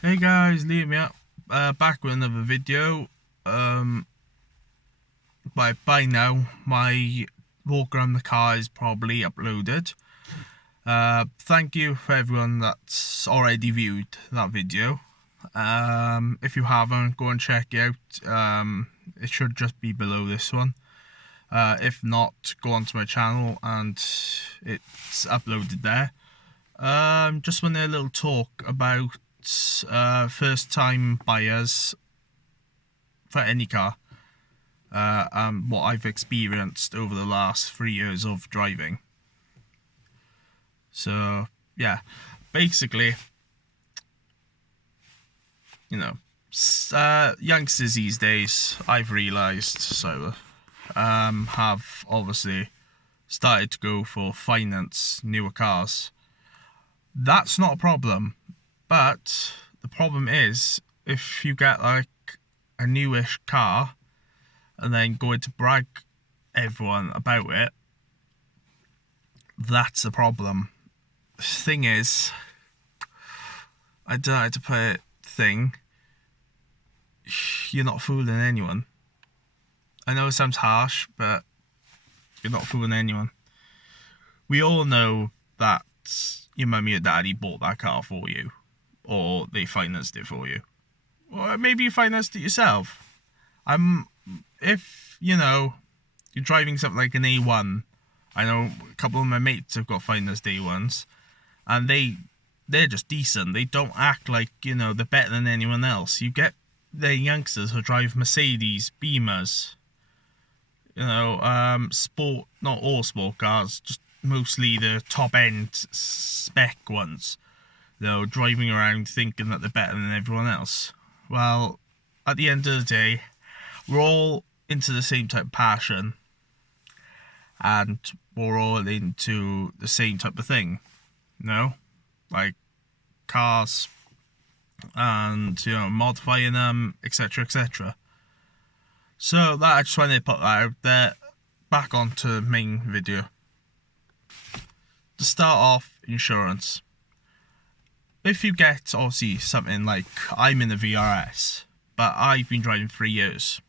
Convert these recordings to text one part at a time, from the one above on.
Hey guys, Liam here. Back with another video. By now, my walk around the car is probably uploaded. Thank you for everyone that's already viewed that video. If you haven't, go and check it out. It should just be below this one. If not, go onto my channel and it's uploaded there. Just want a little talk about first time buyers for any car, and what I've experienced over the last 3 years of driving. So yeah, basically, youngsters these days, I've realised, have obviously started to go for finance newer cars. That's not a problem, but the problem is if you get like a newish car and then going to brag everyone about it, that's the problem. The thing is, I don't know how to put it, you're not fooling anyone. I know it sounds harsh, but you're not fooling anyone. We all know that your mummy or daddy bought that car for you, or they financed it for you, or maybe you financed it yourself. If you're driving something like an A1, I know a couple of my mates have got financed A1s, and they're just decent. They don't act like they're better than anyone else. You get the youngsters who drive Mercedes, Beamers, sport, not all sport cars, just mostly the top end spec ones, driving around thinking that they're better than everyone else. Well, at the end of the day, we're all into the same type of passion, and we're all into the same type of thing, like cars and modifying them, etc, etc. So that, I just wanted to put that out there. Back onto the main video. To start off, insurance. If you get obviously something like, I'm in the VRS, but I've been driving 3 years.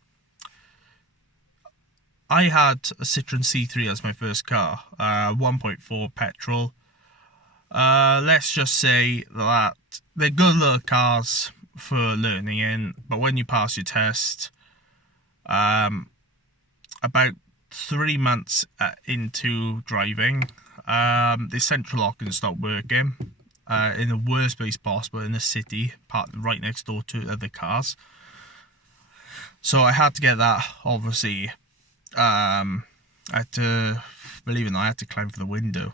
I had a Citroen C3 as my first car, 1.4 petrol. Let's just say that they're good little cars for learning in, but when you pass your test, about 3 months into driving, the central locking stopped working, in the worst place possible in the city, parked right next door to other cars. So I had to get that, obviously. I had to, believe it or not, I had to climb for the window.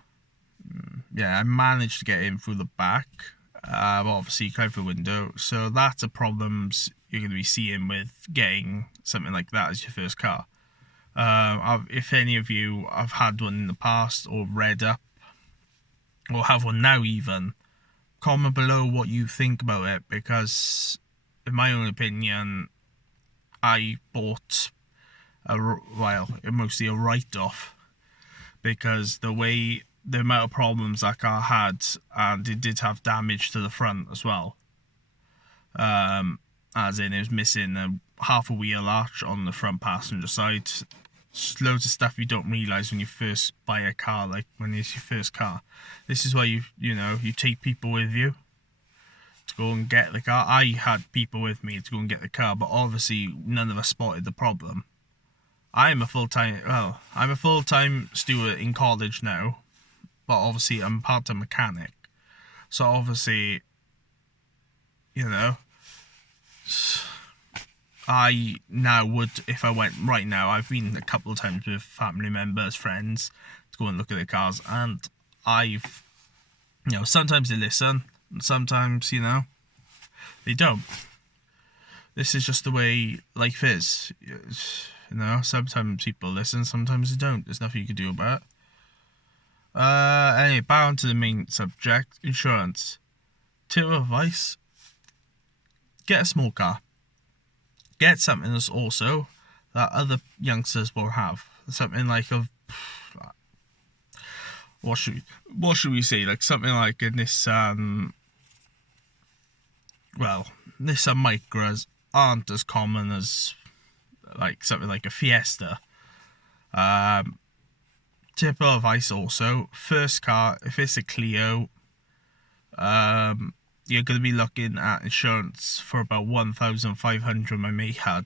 Yeah, I managed to get in through the back, but obviously climb for the window. So that's a problems you're going to be seeing with getting something like that as your first car. If any of you have had one in the past, or read up, or have one now even, comment below what you think about it, because in my own opinion, I bought mostly a write-off, because the amount of problems that car had, and it did have damage to the front as well. As in, it was missing half a wheel arch on the front passenger side. Just loads of stuff you don't realise when you first buy a car, like when it's your first car. This is why you take people with you to go and get the car. I had people with me to go and get the car, but obviously none of us spotted the problem. I'm a full-time student in college now, but obviously I'm a part-time mechanic. So obviously, I now would, if I went right now, I've been a couple of times with family members, friends, to go and look at the cars, and I've, sometimes they listen, and sometimes, they don't. This is just the way life is. Sometimes people listen, sometimes they don't. There's nothing you can do about it. Anyway, back on to the main subject, insurance. Tip of advice: get a small car. Get something that's also that other youngsters will have. Something like what should we say? Like something like a Nissan well, Nissan Micras aren't as common as like something like a Fiesta. Tip of advice also, first car, if it's a Clio, you're going to be looking at insurance for about 1,500 my mate had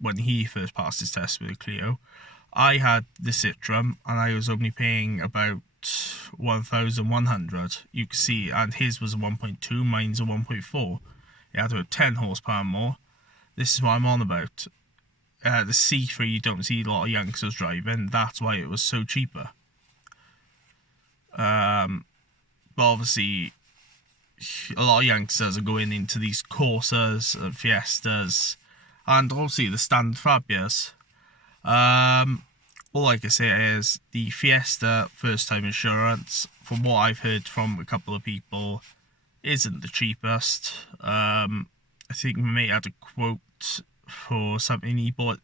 when he first passed his test with a Clio. I had the Citroen and I was only paying about 1,100. You can see, and his was a 1.2, mine's a 1.4. It had about 10 horsepower more. This is what I'm on about. The C3 you don't see a lot of youngsters driving. That's why it was so cheaper. But obviously, a lot of youngsters are going into these Corsas and Fiestas, and obviously the standard Fabias. All I can say is the Fiesta first time insurance, from what I've heard from a couple of people, isn't the cheapest. I think my mate had a quote for something he bought.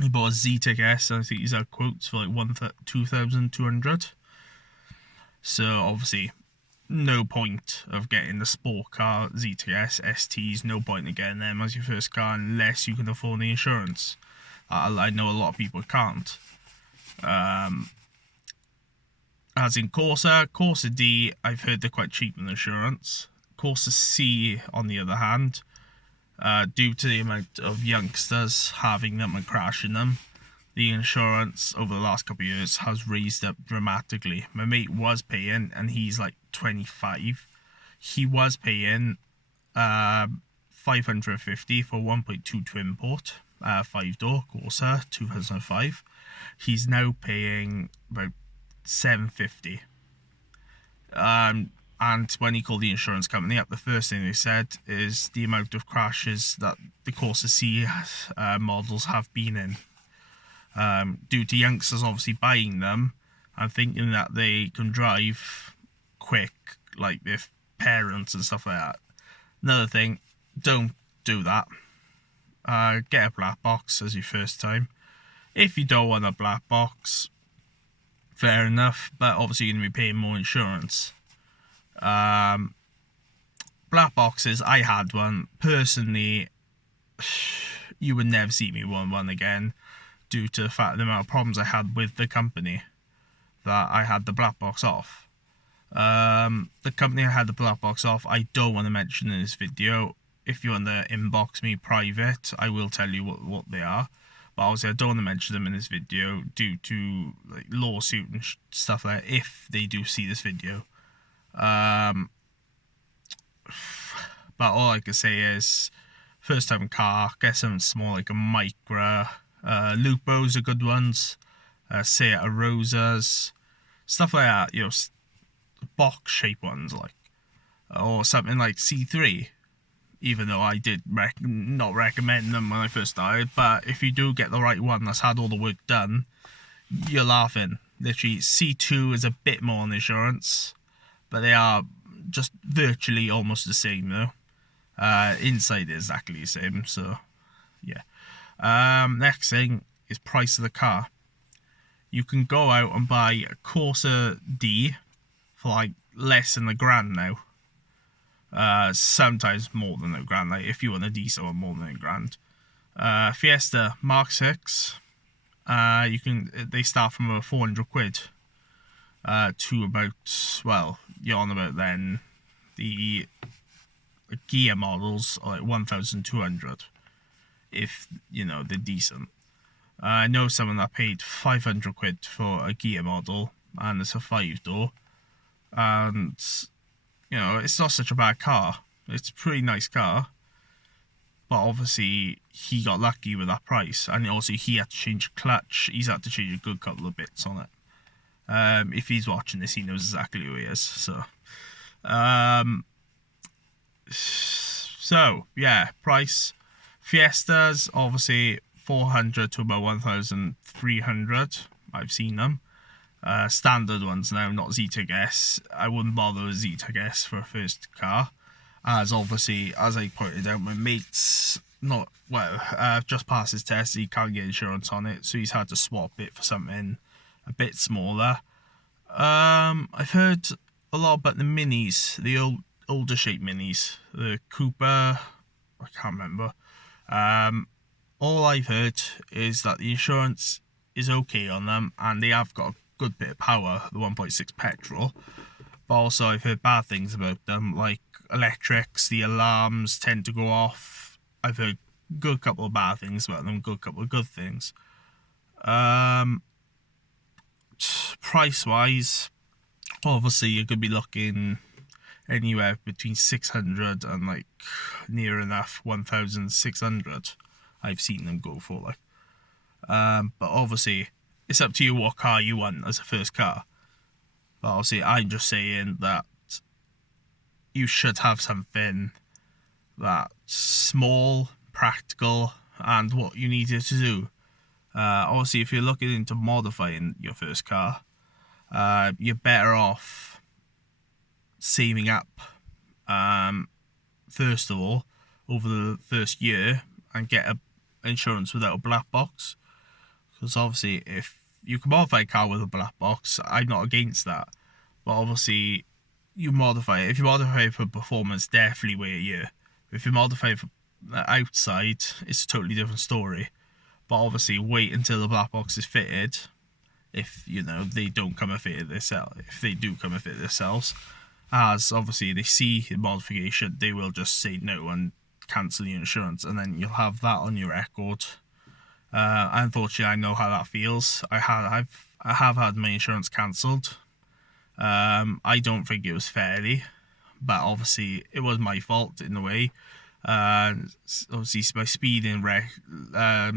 He bought a Zetec S, and I think he's had quotes for like 2,200. So obviously, no point of getting the sport car Zetec S STs. No point in getting them as your first car unless you can afford the insurance. I know a lot of people can't. As in Corsa D, I've heard they're quite cheap in insurance. Corsa C, on the other hand, due to the amount of youngsters having them and crashing them, the insurance over the last couple of years has raised up dramatically. My mate was paying, and he's like 25. He was paying 550 for 1.2 twin port, 5-door Corsa 2005. He's now paying about 750. And when he called the insurance company up, the first thing they said is the amount of crashes that the Corsa C models have been in. Due to youngsters obviously buying them and thinking that they can drive quick like their parents and stuff like that. Another thing, don't do that. Get a black box as your first time. If you don't want a black box, fair enough, but obviously you're going to be paying more insurance. Black boxes, I had one. Personally, you would never see me want one again, due to the fact the amount of problems I had with the company that I had the black box off. The company I had the black box off, I don't want to mention in this video. If you want to inbox me private, I will tell you what they are. But obviously I don't want to mention them in this video due to like lawsuit and stuff like that, if they do see this video. But all I can say is, first time car, get something small like a Micra. Lupos are good ones. Seat Rosas, stuff like that. You know, box shaped ones, like, or something like C3. Even though I did not recommend them when I first started, but if you do get the right one that's had all the work done, you're laughing. Literally, C2 is a bit more on insurance, but they are just virtually almost the same though. Inside is exactly the same, so yeah. Next thing is price of the car. You can go out and buy a Corsa D for like less than $1,000 now. Sometimes more than $1,000, like if you want a diesel or more than $1,000. Fiesta Mark 6, they start from about 400 quid to about, well, you're on about then the gear models are like 1,200 if you know they're decent. I know someone that paid 500 quid for a gear model, and it's a 5-door, and you know, it's not such a bad car. It's a pretty nice car. But obviously, he got lucky with that price. And also, he had to change a clutch. He's had to change a good couple of bits on it. If he's watching this, he knows exactly who he is. So, yeah, price. Fiestas, obviously, 400 to about 1,300. I've seen them. Standard ones now, not Zetec S. I wouldn't bother with Zetec S for a first car, as obviously, as I pointed out, my mate's not, well, just passed his test, he can't get insurance on it, so he's had to swap it for something a bit smaller. I've heard a lot about the minis, the old older shape minis. The Cooper, I can't remember. All I've heard is that the insurance is okay on them, and they have got a good bit of power, the 1.6 petrol. But also I've heard bad things about them, like electrics, the alarms tend to go off. I've heard a good couple of bad things about them, good couple of good things. Price wise, obviously you're going to be looking anywhere between 600 and like near enough 1,600. I've seen them go for like. But obviously it's up to you what car you want as a first car. But obviously I'm just saying that you should have something that's small, practical, and what you need it to do. Obviously if you're looking into modifying your first car, you're better off saving up first of all over the first year and get a insurance without a black box, because obviously if you can modify a car with a black box, I'm not against that, but obviously you modify it. If you modify it for performance, definitely wait a year. If you modify it for outside, it's a totally different story, but obviously wait until the black box is fitted. If you know they don't come and fit it themselves, if they do come and fit it themselves, as obviously they see the modification, they will just say no and cancel your insurance, and then you'll have that on your record. Unfortunately, I know how that feels. I have had my insurance cancelled. I don't think it was fairly, but obviously it was my fault in a way. Obviously my speeding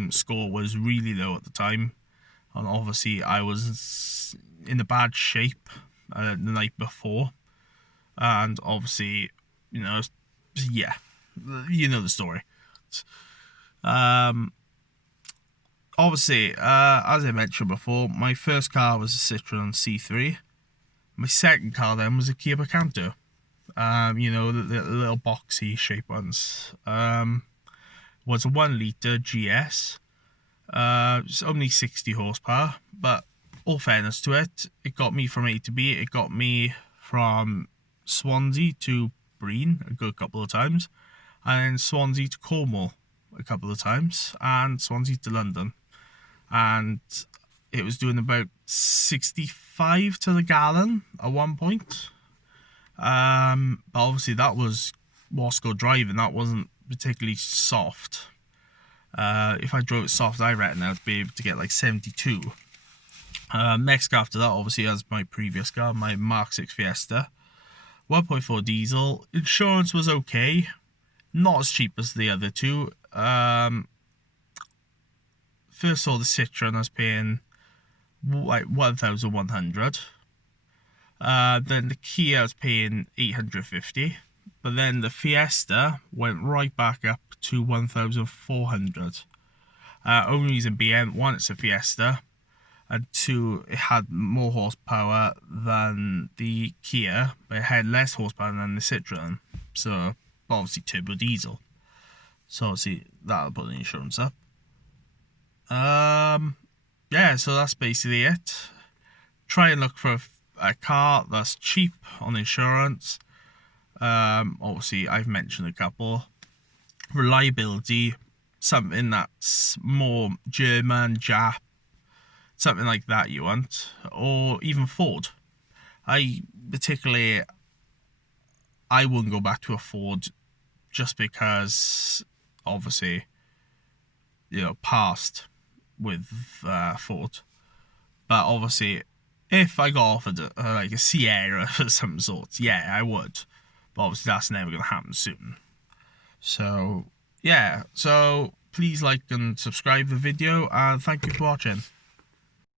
score was really low at the time, and obviously I was in a bad shape the night before, and obviously, you know, yeah, you know the story. Obviously, as I mentioned before, my first car was a Citroen C3. My second car then was a Kia Picanto. You know, the little boxy shape ones. Was a 1 litre GS. It's only 60 horsepower, but all fairness to it, it got me from A to B. It got me from Swansea to Breen a good couple of times, and then Swansea to Cornwall a couple of times, and Swansea to London, and it was doing about 65 to the gallon at one point. But obviously that was Wasco driving, that wasn't particularly soft. If I drove it soft, I reckon I'd be able to get like 72. Next car after that, obviously, as my previous car, my Mark 6 Fiesta, 1.4 diesel. Insurance was okay, not as cheap as the other two. First saw the Citroen, I was paying like 1,100. Then the Kia I was paying 850, but then the Fiesta went right back up to 1,400. Only reason being, one, it's a Fiesta, and two, it had more horsepower than the Kia, but it had less horsepower than the Citroen, so obviously turbo diesel, so obviously that'll put the insurance up. Yeah, so that's basically it. Try and look for a car that's cheap on insurance. Obviously I've mentioned a couple. Reliability, something that's more German, Jap, something like that you want, or even Ford. I wouldn't go back to a Ford just because obviously, you know, past with Ford, but obviously if I got offered like a Sierra of some sort, yeah, I would, but obviously that's never going to happen soon. So yeah, so please like and subscribe the video, and thank you for watching.